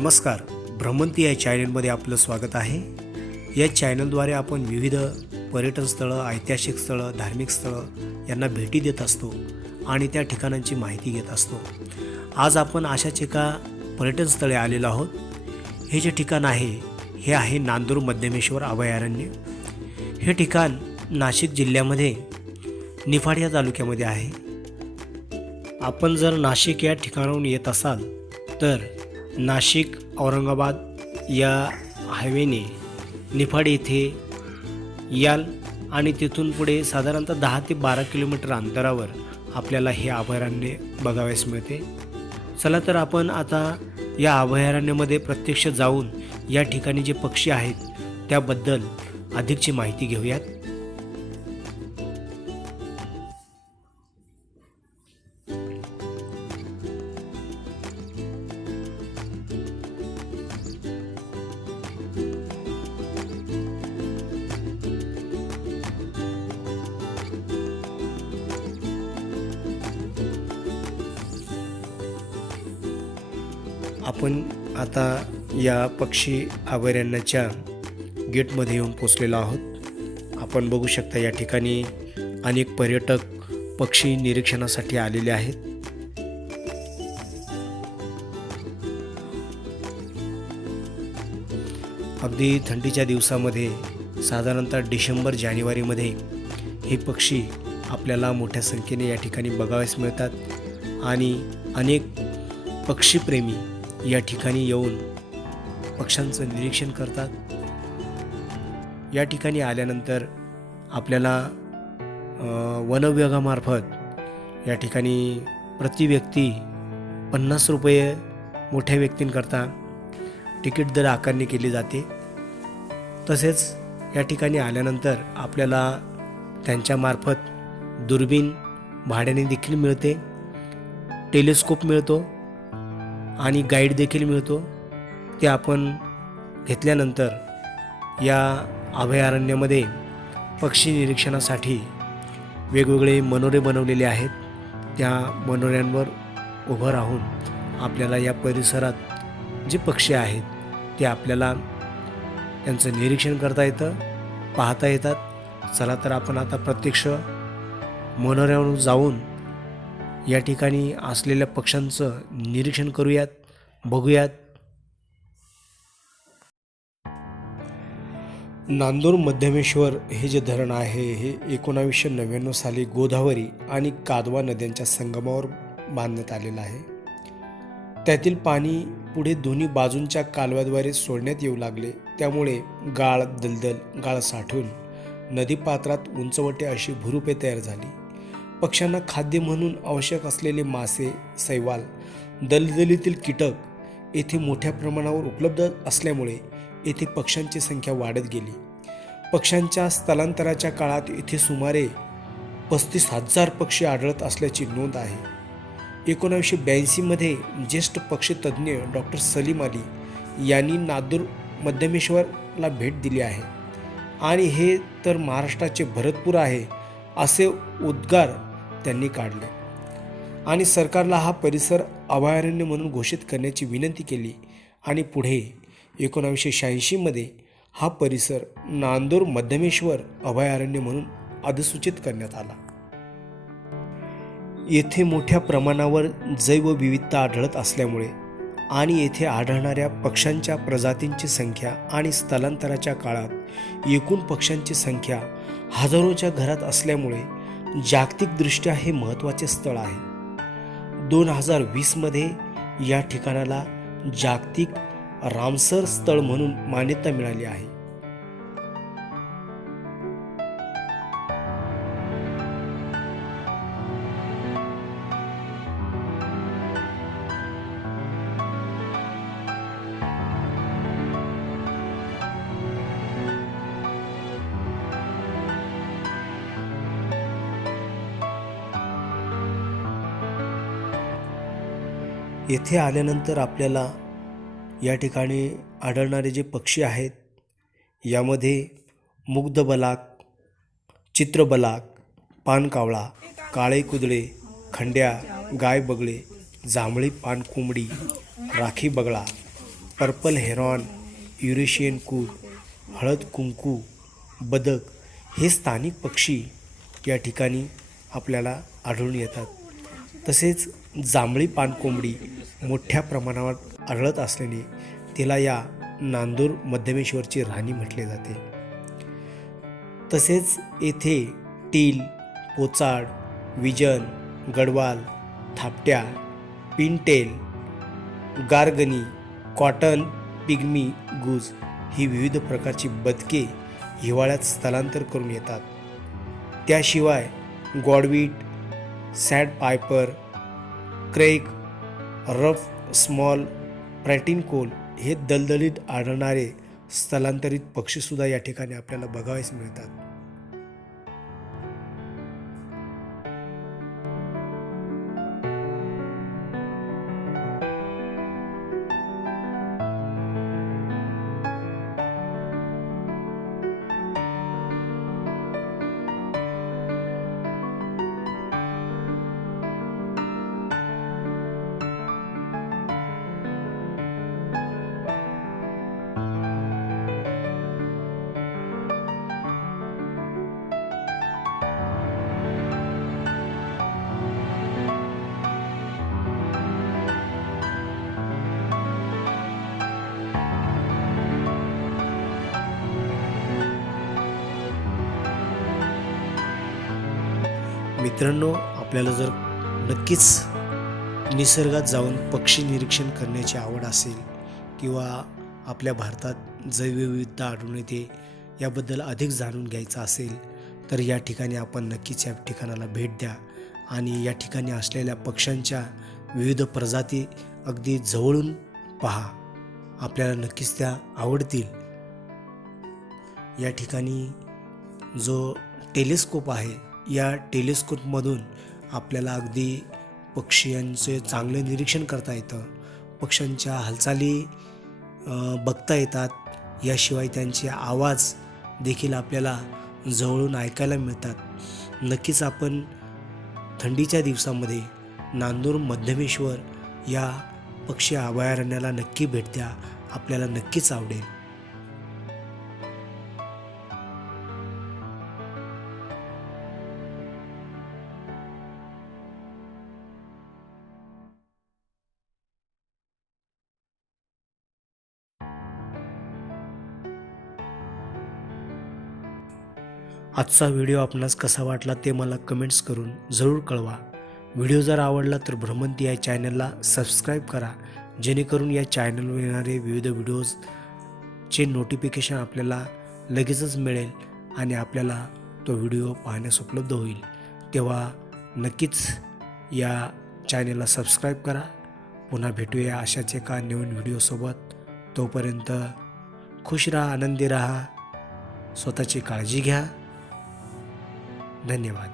नमस्कार. भ्रमंती या चॅनलमध्ये आपलं स्वागत आहे. या चॅनलद्वारे आपण विविध पर्यटन स्थळं ऐतिहासिक स्थळं धार्मिक स्थळं यांना भेटी देत असतो आणि त्या ठिकाणांची माहिती घेत असतो. आज आपण अशाच एका पर्यटन स्थळी आलेलो आहोत. हे जे ठिकाण आहे हे आहे नांदूर मध्यमेश्वर अभयारण्य. हे ठिकाण नाशिक जिल्ह्यामध्ये निफाड या तालुक्यामध्ये आहे. आपण जर नाशिक या ठिकाणाहून येत असाल तर नाशिक औरंगाबाद या हायवेने निफाड येथे याल आणि तिथून पुढे साधारणतः दहा ते बारा किलोमीटर अंतरावर आपल्याला हे अभयारण्य बघावयास मिळते. चला तर आपण आता या अभयारण्यामध्ये प्रत्यक्ष जाऊन या ठिकाणी जे पक्षी आहेत त्याबद्दल अधिकची माहिती घेऊयात. आपण आता या पक्षी अभयारण्याच्या गेटमध्ये येऊन पोचलेलो आहोत. आपण बघू शकता या ठिकाणी अनेक पर्यटक पक्षी निरीक्षणासाठी आलेले आहेत. अगदी थंडीच्या दिवसामध्ये साधारणतः डिसेंबर जानेवारीमध्ये हे पक्षी आपल्याला मोठ्या संख्येने या ठिकाणी बघावयास मिळतात आणि अनेक पक्षीप्रेमी या ठिकाणी येऊन पक्ष्यांचं निरीक्षण करतात. या ठिकाणी आल्यानंतर आपल्याला वनविभागामार्फत या ठिकाणी प्रति व्यक्ती पन्नास रुपये मोठ्या व्यक्तींकरता तिकीट दर आकारणी केली जाते. तसेच या ठिकाणी आल्यानंतर आपल्याला त्यांच्यामार्फत दुर्बीण भाड्याने देखील मिळते. टेलिस्कोप मिळतो. आणि गाईड देखील मिळतो ते आपण घेतल्यानंतर या अभयारण्यामध्ये पक्षी निरीक्षणासाठी वेगवेगळे मनोरे बनवलेले आहेत. त्या मनोऱ्यांवर उभं राहून आपल्याला या परिसरात जे पक्षी आहेत ते आपल्याला त्यांचं निरीक्षण करता येतं पाहता येतात. चला तर आपण आता प्रत्यक्ष मनोऱ्यावर जाऊन या ठिकाणी असलेल्या पक्ष्यांचं निरीक्षण करूयात बघूयात. नांदूर मध्यमेश्वर हे जे धरण आहे हे एकोणावीसशे नव्याण्णव साली गोदावरी आणि कादवा नद्यांच्या संगमावर बांधण्यात आलेलं आहे. त्यातील पाणी पुढे दोन्ही बाजूंच्या कालव्याद्वारे सोडण्यात येऊ लागले. त्यामुळे गाळ दलदल गाळ साठून नदीपात्रात उंचवटे अशी भुरुपे तयार झाली. पक्ष्यांना खाद्य म्हणून आवश्यक असलेले मासे सैवाल दलदलीतील कीटक येथे मोठ्या प्रमाणावर उपलब्ध असल्यामुळे येथे पक्ष्यांची संख्या वाढत गेली. पक्ष्यांच्या स्थलांतराच्या काळात येथे सुमारे पस्तीस हजार पक्षी आढळत असल्याची नोंद आहे. एकोणावीसशे ब्याऐंशीमध्ये ज्येष्ठ पक्षीतज्ज्ञ डॉक्टर सलीम अली यांनी नादूर मध्यमेश्वरला भेट दिली आहे. आणि हे तर महाराष्ट्राचे भरतपूर आहे असे उद्गार त्यांनी काढले. आणि सरकारला हा परिसर अभयारण्य म्हणून घोषित करण्याची विनंती केली आणि पुढे एकोणावीसशे शहाऐंशीमध्ये हा परिसर नांदूर मध्यमेश्वर अभयारण्य म्हणून अधिसूचित करण्यात आला. येथे मोठ्या प्रमाणावर जैवविविधता आढळत असल्यामुळे आणि येथे आढळणाऱ्या पक्ष्यांच्या प्रजातींची संख्या आणि स्थलांतराच्या काळात एकूण पक्ष्यांची संख्या हजारोच्या घरात असल्यामुळे जागतिकदृष्ट्या हे महत्त्वाचे स्थळ आहे. दोन हजार वीसमध्ये या ठिकाणाला जागतिक रामसर स्थळ म्हणून मान्यता मिळाली आहे. येथे आल्यानंतर आपल्याला या ठिकाणी आढळणारे जे पक्षी आहेत यामध्ये मुग्धबलाक चित्रबलाक पानकावळा काळे कुदळे खंड्या गाय बगळे जांभळी पानकोंबडी राखी बगळा पर्पल हेरॉन युरेशियन कूट हळद कुंकू बदक हे स्थानिक पक्षी या ठिकाणी आपल्याला आढळून येतात. तसेच जांभळी पानकोंबडी मोठ्या प्रमाणावर आढळत असल्याने तिला या नांदूर मध्यमेश्वरची राणी म्हटले जाते. तसेच येथे teal पोचाड wigeon gadwall थापट्या pintail garganey cotton pygmy goose ही विविध प्रकारची बदके हिवाळ्यात स्थलांतर करून येतात. त्याशिवाय godwit sandpiper crake ruff small pratincole हे दलदलीत आढळणारे स्थलांतरित पक्षीसुद्धा या ठिकाणी आपल्याला बघावयास मिळतात. मित्रांनो आपल्याला जर नक्कीच निसर्गात जाऊन पक्षी निरीक्षण करण्याची आवड असेल किंवा आपल्या भारतात जैवविविधता आढळून येते याबद्दल अधिक जाणून घ्यायचं असेल तर या ठिकाणी आपण नक्कीच या ठिकाणाला भेट द्या. आणि या ठिकाणी असलेल्या पक्ष्यांच्या विविध प्रजाती अगदी जवळून पहा. आपल्याला नक्कीच त्या आवडतील. या ठिकाणी जो टेलिस्कोप आहे या टेलिस्कोपमधून आपल्याला अगदी पक्ष्यांचे चांगले निरीक्षण करता येतं. पक्ष्यांच्या हालचाली बघता येतात. याशिवाय त्यांचे आवाज देखील आपल्याला जवळून ऐकायला मिळतात. नक्कीच आपण थंडीच्या दिवसामध्ये नांदूर मध्यमेश्वर या पक्षी अभयारण्याला नक्की भेट द्या. आपल्याला नक्कीच आवडेल. आजचा व्हिडिओ आपणास कसा वाटला ते मला कमेंट्स करून जरूर कळवा. व्हिडिओ जर आवडला तर भ्रमंती या चॅनलला सबस्क्राईब करा जेणेकरून या चॅनलवर येणारे विविध व्हिडिओजचे नोटिफिकेशन आपल्याला लगेचच मिळेल आणि आपल्याला तो व्हिडिओ पाहण्यास उपलब्ध होईल. तेव्हा नक्कीच या चॅनलला सबस्क्राईब करा. पुन्हा भेटूया अशाच एका नवीन व्हिडिओसोबत तोपर्यंत खुश राहा आनंदी राहा. स्वतःची काळजी घ्या. धन्यवाद.